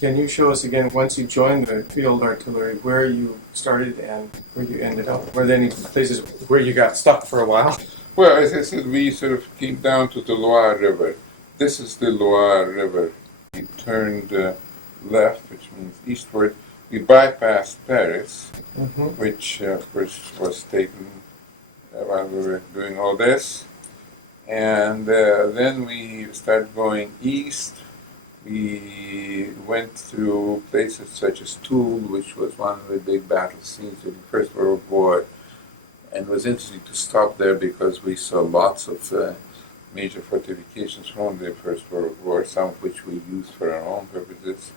Can you show us again, once you joined the field artillery, where you started and where you ended up? Were there any places where you got stuck for a while? Well, as I said, we sort of came down to the Loire River. This is the Loire River. We turned left, which means eastward. We bypassed Paris, which, of course, was taken while we were doing all this. And then we started going east. We went through places such as Toul, which was one of the big battle scenes in the First World War. And it was interesting to stop there because we saw lots of major fortifications from the First World War, some of which we used for our own purposes.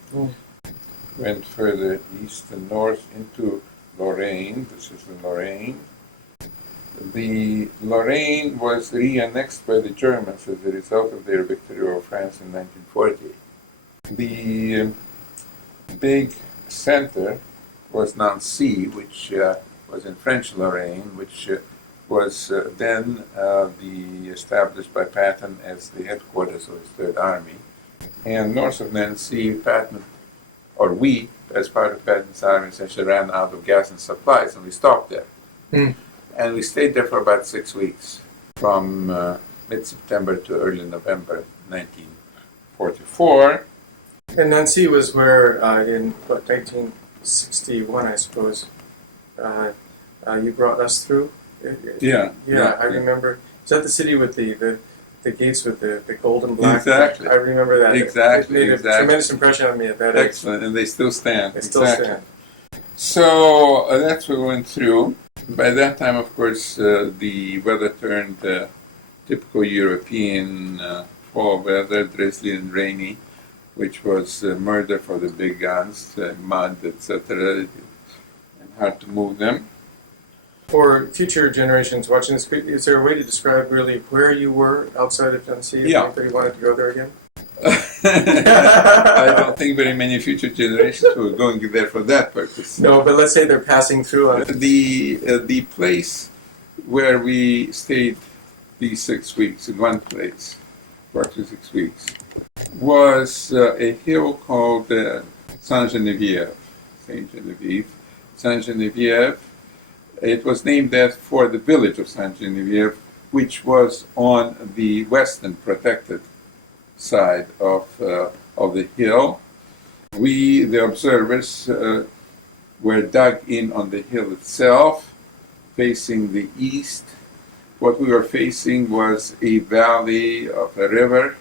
Went further east and north into Lorraine. This is the Lorraine. The Lorraine was re-annexed by the Germans as a result of their victory over France in 1940. The big center was Nancy, which was in French Lorraine, which was then established by Patton as the headquarters of his Third Army. And north of Nancy, Patton, or we, as part of Patton's army, essentially ran out of gas and supplies, and we stopped there. And we stayed there for about 6 weeks, from mid-September to early November 1944. And Nancy was where, in 1961, I suppose, you brought us through? Yeah, I remember. Is that the city with the gates with the gold and black? Exactly. I remember that. Exactly. It made a tremendous impression on me at that age. Excellent, and they still stand. They still stand. So that's what we went through. By that time, of course, the weather turned typical European fall weather, drizzly and rainy, which was murder for the big guns, mud, etc., and hard to move them. For future generations watching this, is there a way to describe really where you were outside of Nancy? If anybody wanted to go there again? I don't think very many future generations were going there for that purpose. No, but let's say they're passing through on the place where we stayed these 6 weeks, in one place, for 6 weeks, was a hill called Saint-Geneviève. Saint-Geneviève. It was named that for the village of Saint-Geneviève, which was on the western protected side of the hill. We, the observers, were dug in on the hill itself, facing the east. What we were facing was a valley of a river.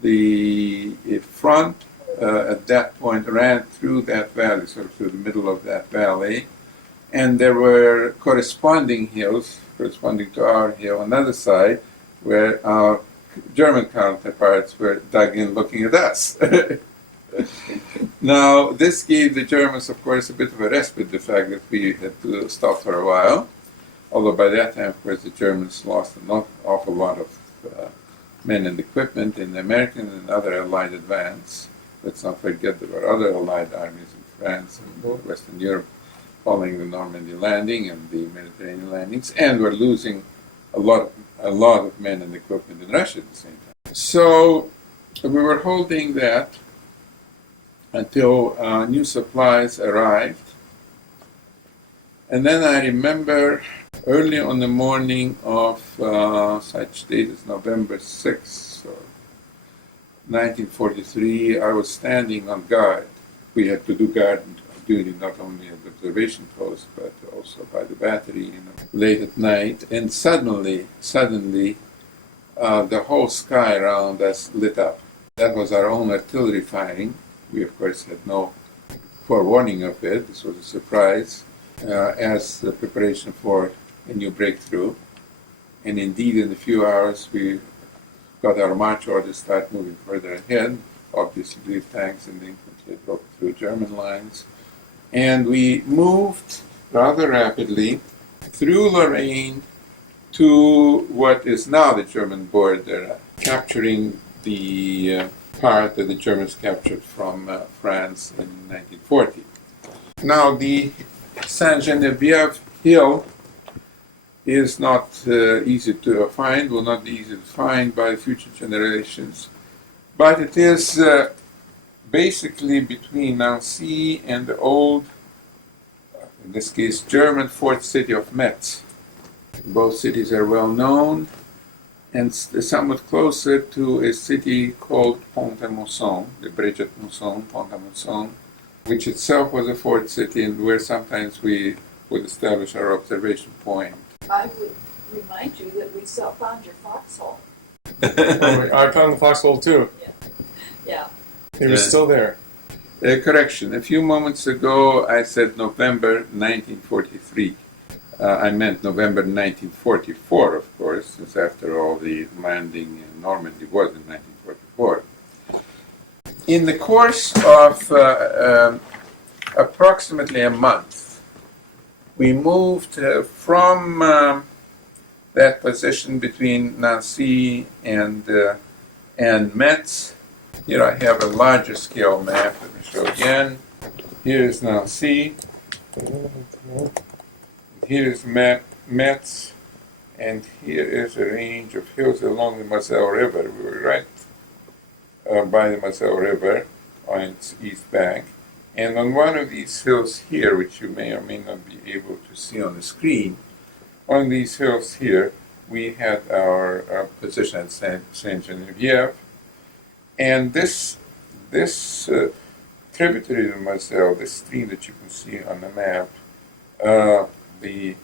The front at that point ran through that valley, sort of through the middle of that valley, and there were corresponding hills, corresponding to our hill on the other side, where our German counterparts were dug in looking at us. Now, this gave the Germans, of course, a bit of a respite, the fact that we had to stop for a while. Although by that time, of course, the Germans lost an awful lot of men and equipment in the American and other Allied advance. Let's not forget there were other Allied armies in France and Western Europe following the Normandy landing and the Mediterranean landings, and were losing a lot of men and equipment in Russia at the same time. So we were holding that until new supplies arrived. And then I remember early on the morning of such date as November 6th, or 1943, I was standing on guard. We had to do guard duty not only at the observation post, but also by the battery, late at night. And suddenly, the whole sky around us lit up. That was our own artillery firing. We, of course, had no forewarning of it. This was a surprise as the preparation for a new breakthrough. And indeed, in a few hours, we got our march orders to start moving further ahead. Obviously, the tanks and the infantry broke through German lines. And we moved rather rapidly through Lorraine to what is now the German border, capturing the part that the Germans captured from France in 1940. Now, the Saint-Geneviève hill is not easy to find, will not be easy to find by future generations, but it is basically between Nancy and the old, in this case, German fourth city of Metz. Both cities are well known, and somewhat closer to a city called Pont-à-Mousson, the bridge at Mousson, Pont-à-Mousson, which itself was a fourth city, and where sometimes we would establish our observation point. I would remind you that we found your foxhole. I found the foxhole too. Yeah. It was still there. Correction. A few moments ago, I said November 1943. I meant November 1944, of course, since after all, the landing in Normandy was in 1944. In the course of approximately a month, we moved from that position between Nancy and Metz. Here I have a larger scale map. Let me show again. Here is Nancy. Here is Metz. And here is a range of hills along the Moselle River. We were right by the Moselle River on its east bank. And on one of these hills here, which you may or may not be able to see on the screen, on these hills here, we had our position at Saint-Geneviève. And this tributary to the Moselle, this stream that you can see on the map, the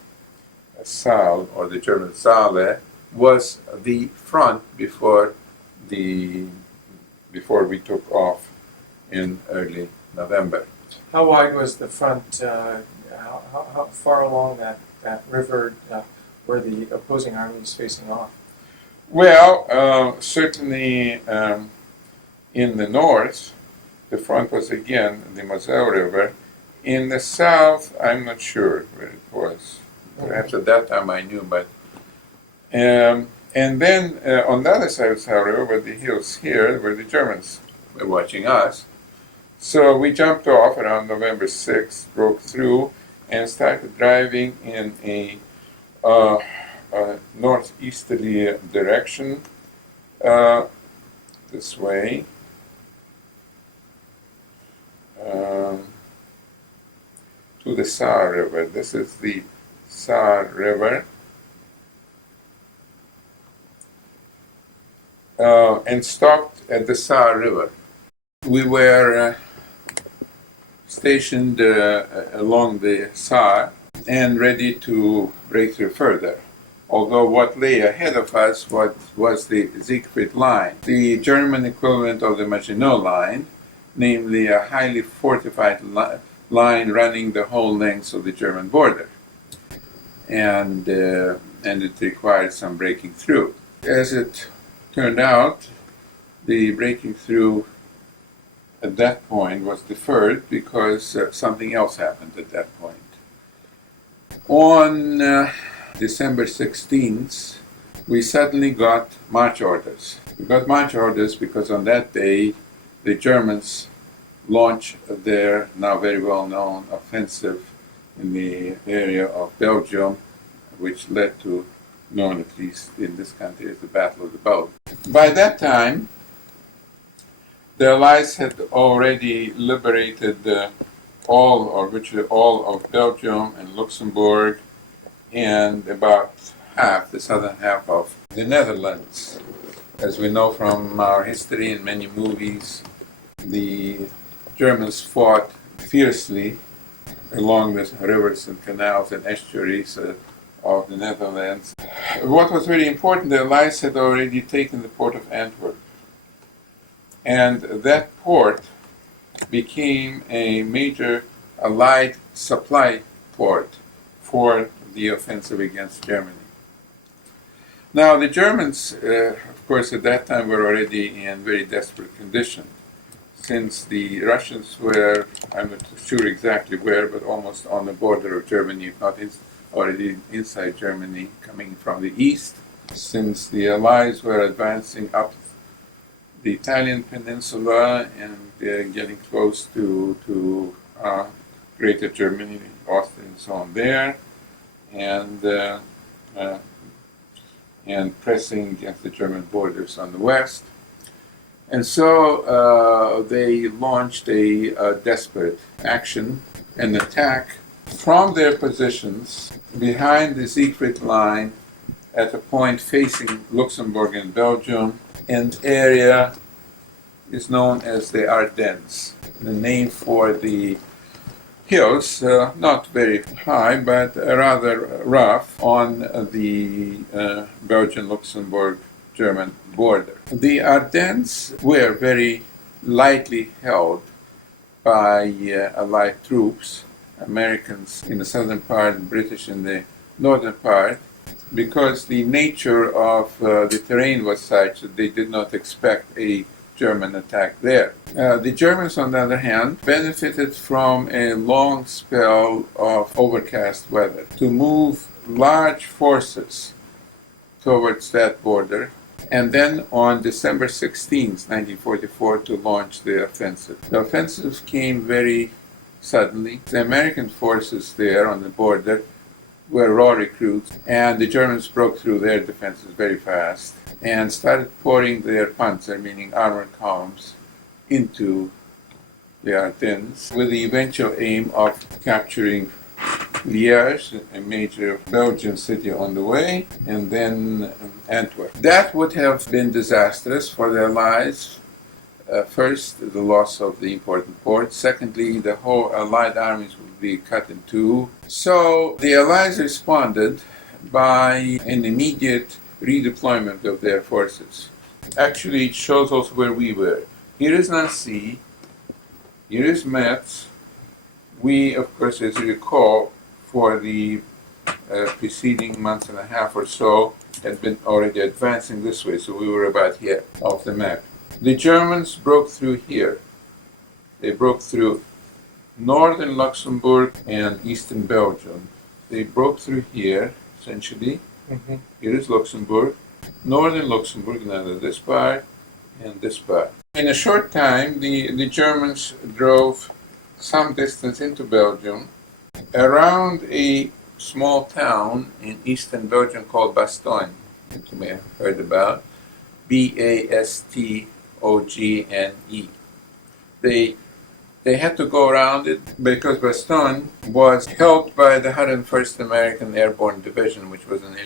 Saal, or the German Saale, was the front before we took off in early November. How wide was the front? How far along that river were the opposing armies facing off? Well, certainly in the north, the front was again the Moselle River. In the south, I'm not sure where it was. Perhaps at that time I knew, but and then on the other side of the Moselle River were the hills here, where the Germans were watching us. So we jumped off around November 6th, broke through, and started driving in a northeasterly direction this way. To the Saar River. This is the Saar River. And stopped at the Saar River. We were stationed along the Saar and ready to break through further. Although what lay ahead of us was the Siegfried Line, the German equivalent of the Maginot Line, namely a highly fortified line running the whole length of the German border. And it required some breaking through. As it turned out, the breaking through at that point was deferred because something else happened at that point. On December 16th, we suddenly got march orders. We got march orders because on that day, the Germans launched their now very well-known offensive in the area of Belgium, which led to, known at least in this country as the Battle of the Bulge. By that time, the Allies had already liberated all or virtually all of Belgium and Luxembourg and about half, the southern half of the Netherlands. As we know from our history and many movies, the Germans fought fiercely along the rivers and canals and estuaries of the Netherlands. What was very important, the Allies had already taken the port of Antwerp. And that port became a major Allied supply port for the offensive against Germany. Now, the Germans, of course, at that time were already in very desperate condition, since the Russians were, I'm not sure exactly where, but almost on the border of Germany, if not already inside Germany, coming from the east, since the Allies were advancing up the Italian peninsula and getting close to Greater Germany, Austria, and so on there, and pressing against the German borders on the west. And so they launched a desperate action, an attack from their positions behind the Siegfried Line at a point facing Luxembourg and Belgium, and the area is known as the Ardennes, the name for the hills, not very high, but rather rough on the Belgian-Luxembourg-German border. The Ardennes were very lightly held by Allied troops, Americans in the southern part, British in the northern part, because the nature of the terrain was such that they did not expect a German attack there. The Germans, on the other hand, benefited from a long spell of overcast weather to move large forces towards that border, and then on December 16th, 1944, to launch the offensive. The offensive came very suddenly. The American forces there on the border were raw recruits, and the Germans broke through their defenses very fast and started pouring their panzer, meaning armored columns, into the Ardennes with the eventual aim of capturing Liège, a major Belgian city on the way, and then Antwerp. That would have been disastrous for the Allies. First, the loss of the important port. Secondly, the whole Allied armies would be cut in two. So the Allies responded by an immediate redeployment of their forces. Actually, it shows also where we were. Here is Nancy, here is Metz. We, of course, as you recall, for the preceding month and a half or so, had been already advancing this way, so we were about here off the map. The Germans broke through here. They broke through northern Luxembourg and eastern Belgium. They broke through here, essentially. Mm-hmm. Here is Luxembourg, northern Luxembourg, now this part and this part. In a short time, the Germans drove some distance into Belgium, around a small town in eastern Belgium called Bastogne, that you may have heard about, Bastogne. They had to go around it because Bastogne was held by the 101st American Airborne Division, which was an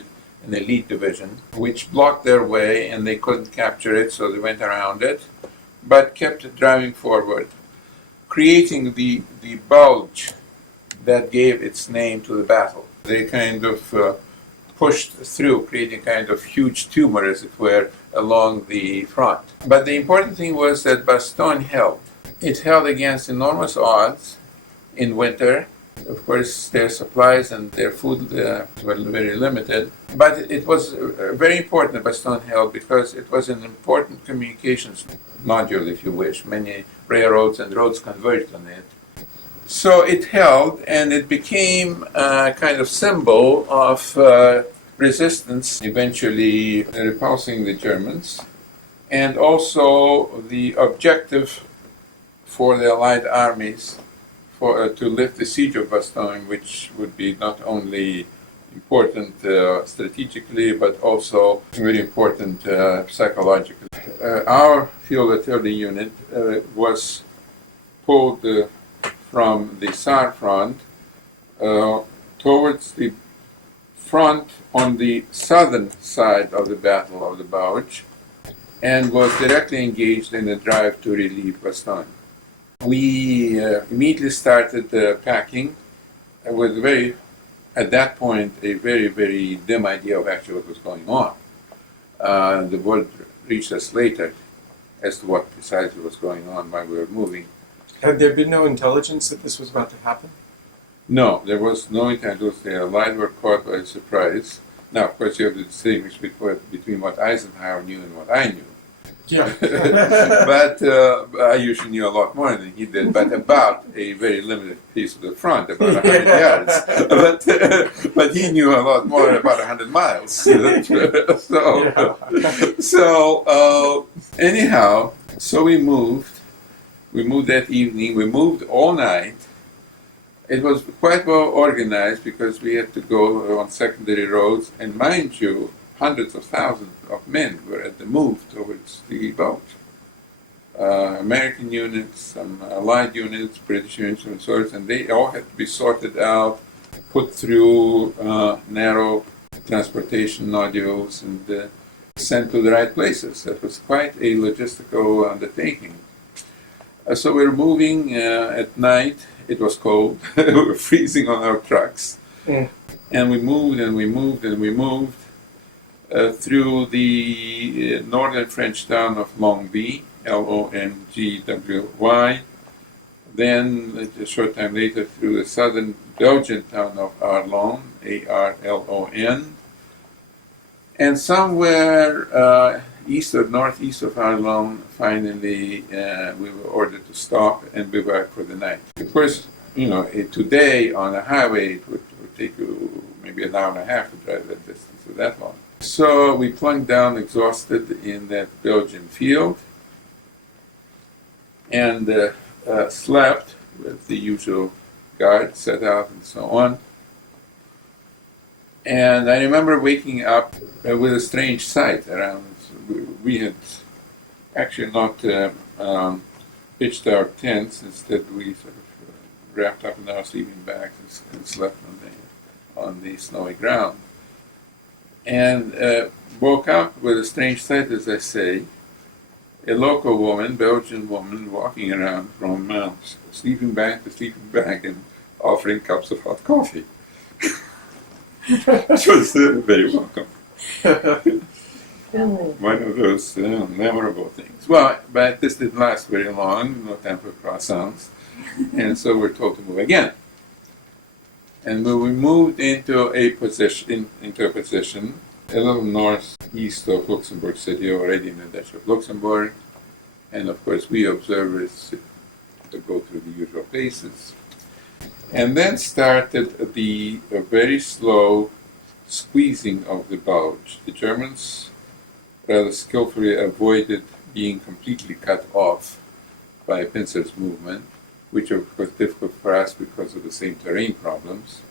elite division, which blocked their way, and they couldn't capture it, so they went around it, but kept driving forward, creating the bulge that gave its name to the battle. They kind of pushed through, creating a kind of huge tumor, as it were, along the front. But the important thing was that Bastogne held. It held against enormous odds in winter. Of course, their supplies and their food were very limited. But it was very important that Bastogne held because it was an important communications nodule, if you wish. Many railroads and roads converged on it. So it held, and it became a kind of symbol of resistance, eventually repulsing the Germans, and also the objective for the Allied armies to lift the siege of Bastogne, which would be not only important strategically, but also very important psychologically. Our field artillery unit was pulled from the Saar front towards the front on the southern side of the Battle of the Bulge, and was directly engaged in a drive to relieve Bastogne. We immediately started packing with at that point, a very, very dim idea of actually what was going on. The word reached us later as to what precisely was going on while we were moving. Had there been no intelligence that this was about to happen? No, there was no intelligence. The Allied were caught by surprise. Now, of course, you have to distinguish between what Eisenhower knew and what I knew. Yeah. But I usually knew a lot more than he did, but about a very limited piece of the front, about 100 yards. But he knew a lot more, about 100 miles. Anyhow, so we moved. We moved that evening. We moved all night. It was quite well organized because we had to go on secondary roads, and mind you, hundreds of thousands of men were at the move towards the Bulge. American units, some Allied units, British units, and sorts, and they all had to be sorted out, put through narrow transportation nodules, and sent to the right places. That was quite a logistical undertaking. So we were moving at night. It was cold. We were freezing on our trucks. Mm. And we moved and we moved and we moved through the northern French town of Longwy, Longwy. Then, a short time later, through the southern Belgian town of Arlon, Arlon. And somewhere east or northeast of Arlon, finally, we were ordered to stop and bivouac for the night. Of course, today on a highway, it would take you maybe an hour and a half to drive that distance or that long. So we plunked down exhausted in that Belgian field and slept with the usual guard set out and so on. And I remember waking up with a strange sight around us. We had actually not pitched our tents. Instead, we sort of wrapped up in our sleeping bags and slept on the snowy ground. And woke up with a strange sight, as I say. A local woman, Belgian woman, walking around from sleeping bag to sleeping bag and offering cups of hot coffee. Which was very welcome. One of those memorable things. Well, but this didn't last very long, no time for croissants. And so we're told to move again. And when we moved into a position a little northeast of Luxembourg City, already in the Dutch of Luxembourg, and of course we observers to go through the usual paces. And then started the very slow squeezing of the Bulge. The Germans rather skillfully avoided being completely cut off by a pincers movement, which of course difficult for us because of the same terrain problems.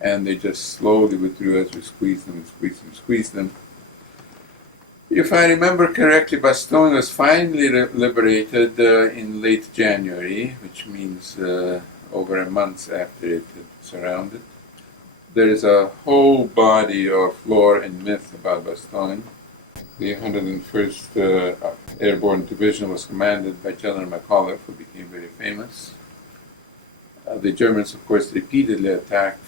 And they just slowly withdrew as we squeezed them and squeezed them and squeezed them. If I remember correctly, Bastogne was finally liberated in late January, which means over a month after it had surrounded. There is a whole body of lore and myth about Bastogne. The 101st Airborne Division was commanded by General McAuliffe, who became very famous. The Germans, of course, repeatedly attacked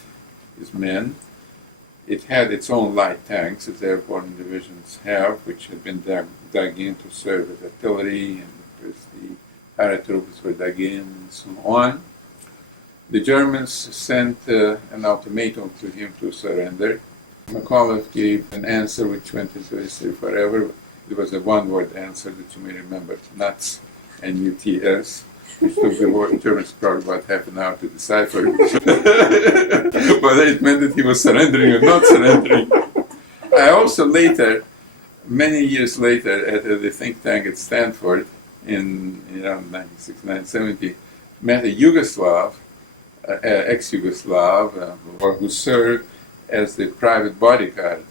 his men. It had its own light tanks, as airborne divisions have, which had been dug in to serve as artillery, and of course the paratroopers were dug in, and so on. The Germans sent an ultimatum to him to surrender. McAuliffe gave an answer which went into history forever. It was a one-word answer that you may remember, nuts, N-U-T-S, which took the Germans probably about half an hour to decipher. Whether it meant that he was surrendering or not surrendering. I also later, many years later, at the think tank at Stanford in around 1969-70, met a Yugoslav, ex-Yugoslav, who served as the private bodyguard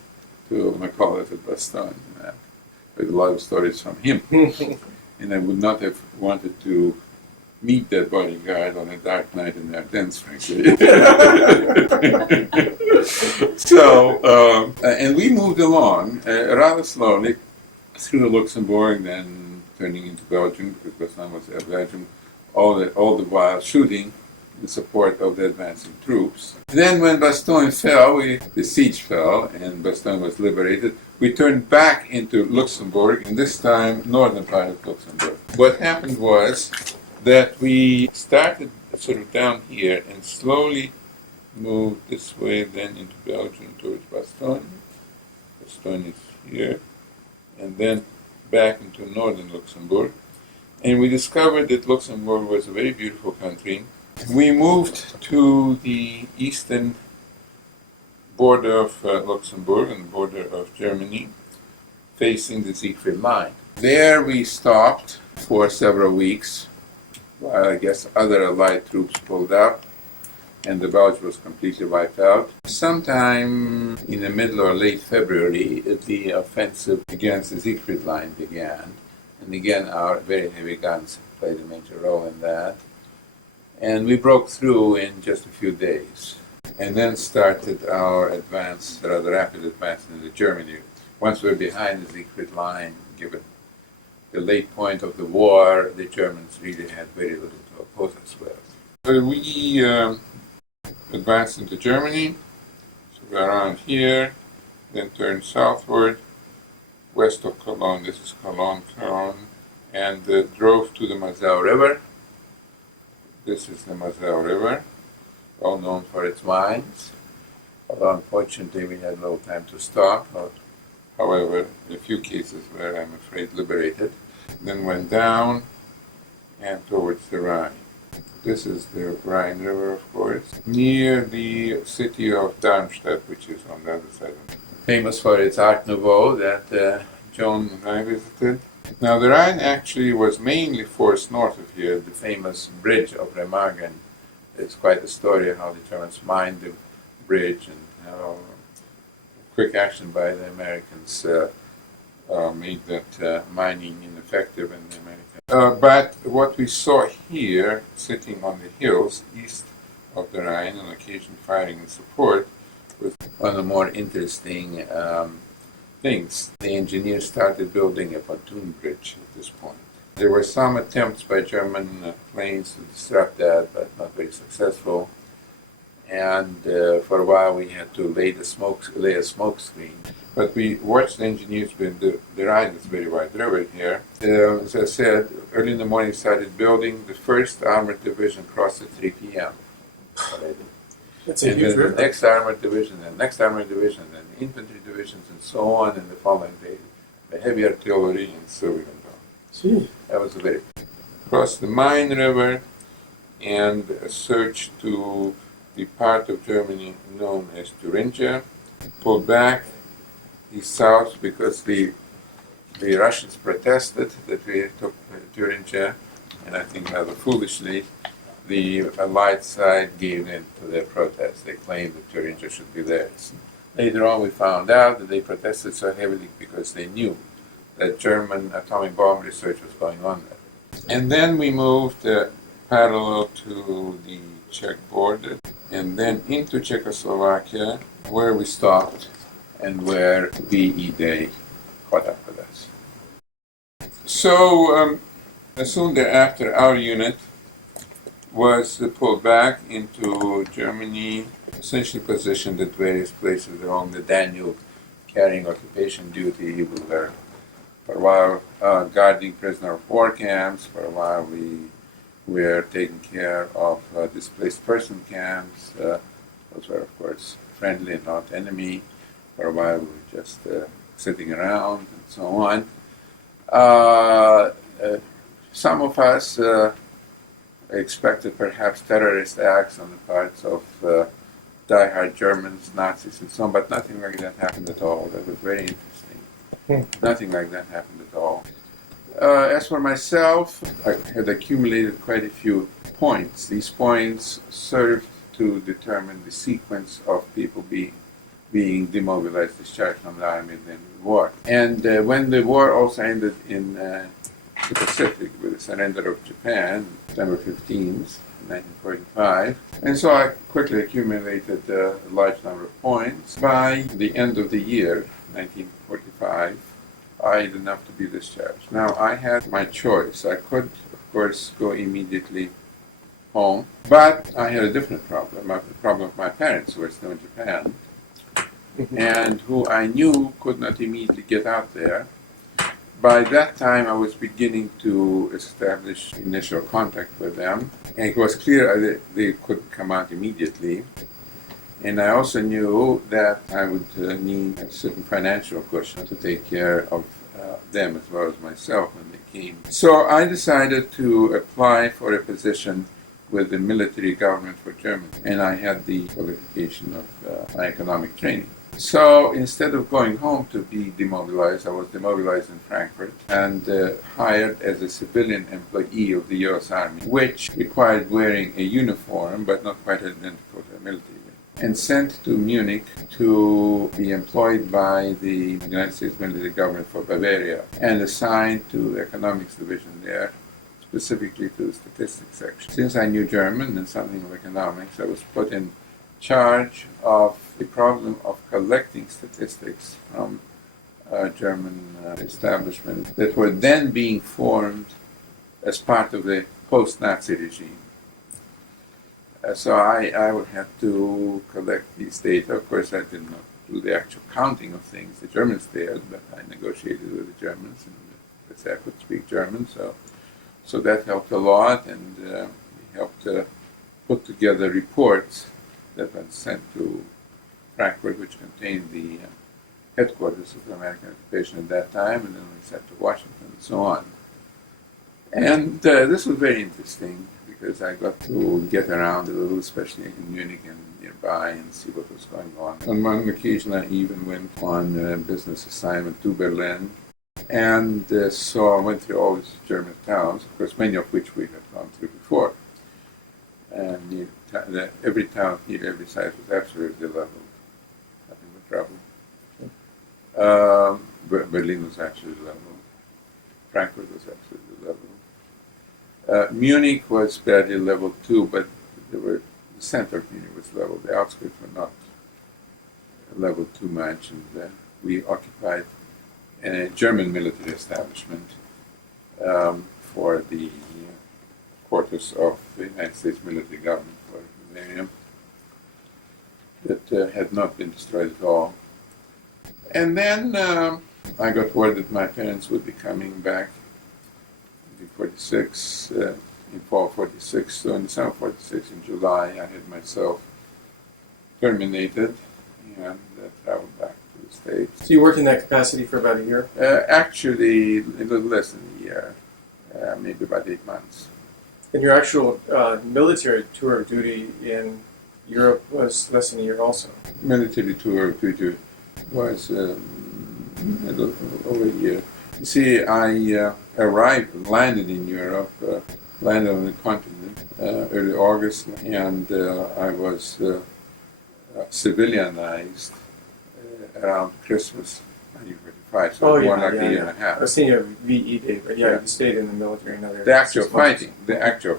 to McAuliffe at Bastogne. With a lot of stories from him. And I would not have wanted to meet that bodyguard on a dark night in the Ardennes, frankly. So, and we moved along rather slowly through Luxembourg, then turning into Belgium, because Bastogne was Belgium, all the while shooting in support of the advancing troops. Then when Bastogne fell, the siege fell, and Bastogne was liberated, we turned back into Luxembourg, and this time northern part of Luxembourg. What happened was that we started sort of down here and slowly moved this way, then into Belgium towards Bastogne. Bastogne is here, and then back into northern Luxembourg. And we discovered that Luxembourg was a very beautiful country. We moved to the eastern border of Luxembourg and the border of Germany, facing the Siegfried Line. There we stopped for several weeks, while I guess other Allied troops pulled up, and the Bulge was completely wiped out. Sometime in the middle or late February, the offensive against the Siegfried Line began, And again, our very heavy guns played a major role in that. And we broke through in just a few days. And then started our advance, rather rapid advance into Germany. Once we were behind the Siegfried Line, given the late point of the war, the Germans really had very little to oppose us with. So we advanced into Germany, so we're around here, then turned southward, west of Cologne. This is Cologne, and drove to the Moselle River. This is the Moselle River, well known for its mines. Although unfortunately we had little time to stop. However, a few cases were, I'm afraid, liberated. Then went down and towards the Rhine. This is the Rhine River, of course, near the city of Darmstadt, which is on the other side. Famous for its Art Nouveau that Joan and I visited. Now, the Rhine actually was mainly forced north of here. The famous bridge of Remagen. It's quite a story how the Germans mined the bridge and how quick action by the Americans made that mining ineffective in the Americans. But what we saw here, sitting on the hills east of the Rhine, on occasion firing in support, was one of the more interesting things. The engineers started building a pontoon bridge at this point. There were some attempts by German planes to disrupt that, but not very successful. And for a while we had to lay a smoke screen. But we watched the engineers build the Rhine is a very wide river here. As I said, early in the morning we started building. The first armored division crossed at 3 p.m. That's a And huge then river. the next armored division, and the next armored division, and the infantry divisions, and so on, and the following day, the heavy artillery, and so we went on. Gee. That was a very... Crossed the Main River and searched to the part of Germany known as Thuringia, pulled back east south because the Russians protested that we took Thuringia, and I think rather foolishly, the Allied side gave in to their protest. They claimed that Thuringia should be theirs. Later on we found out that they protested so heavily because they knew that German atomic bomb research was going on there. And then we moved parallel to the Czech border and then into Czechoslovakia, where we stopped and where VE Day caught up with us. So soon thereafter our unit was pulled back into Germany, essentially positioned at various places along the Danube, carrying occupation duty. We were, for a while, guarding prisoner of war camps. For a while, we were taking care of displaced person camps. Those were, of course, friendly and not enemy. For a while, we were just sitting around and so on. Some of us expected perhaps terrorist acts on the parts of die-hard Germans, Nazis, and so on, but nothing like that happened at all. That was very interesting. Nothing like that happened at all. As for myself, I had accumulated quite a few points. These points served to determine the sequence of people being demobilized, discharged from the army in the war. And when the war also ended in the Pacific with the surrender of Japan, September 15th, 1945. And so I quickly accumulated a large number of points. By the end of the year, 1945, I had enough to be discharged. Now, I had my choice. I could, of course, go immediately home, but I had a different problem, the problem of my parents who were still in Japan, and who I knew could not immediately get out there. By that time, I was beginning to establish initial contact with them, and it was clear that they couldn't come out immediately. And I also knew that I would need a certain financial cushion to take care of them as well as myself when they came. So I decided to apply for a position with the military government for Germany, and I had the qualification of my economic training. So instead of going home to be demobilized, I was demobilized in Frankfurt and hired as a civilian employee of the U.S. Army, which required wearing a uniform, but not quite identical to a military uniform. and sent to Munich to be employed by the United States military government for Bavaria and assigned to the economics division there, specifically to the statistics section. Since I knew German and something of economics, I was put in charge of the problem of collecting statistics from German establishment that were then being formed as part of the post-Nazi regime. So I would have to collect these data. Of course, I did not do the actual counting of things. The Germans did, but I negotiated with the Germans, and let's say I could speak German, so that helped a lot, and we helped put together reports that were sent to Frankfurt, which contained the headquarters of the American occupation at that time, and then we sent to Washington and so on. And this was very interesting because I got to get around a little, especially in Munich and nearby, and see what was going on. On one occasion, I even went on a business assignment to Berlin, and so I went through all these German towns, of course, many of which we had gone through before. And every town, near every site was absolutely leveled, nothing but trouble. Berlin was absolutely leveled. Frankfurt was absolutely leveled. Munich was badly leveled too, but the center of Munich was leveled. The outskirts were not leveled too much, and we occupied a German military establishment for the quarters of the United States military government for Bavaria that had not been destroyed at all. And then I got word that my parents would be coming back in 46, in fall 46. So in the summer 46, in July, I had myself terminated and traveled back to the States. So you worked in that capacity for about a year? Actually, a little less than a year, maybe about 8 months. And your actual military tour of duty in Europe was less than a year also? Military tour of duty was a little over a year. You see, I landed in Europe, landed on the continent early August, and I was civilianized around Christmas 1945, so more like a year and a half. I was thinking of VE Day, but you stayed in the military another The actual 6 months.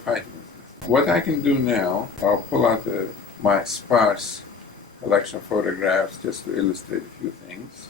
fighting. What I can do now, I'll pull out my sparse collection of photographs just to illustrate a few things.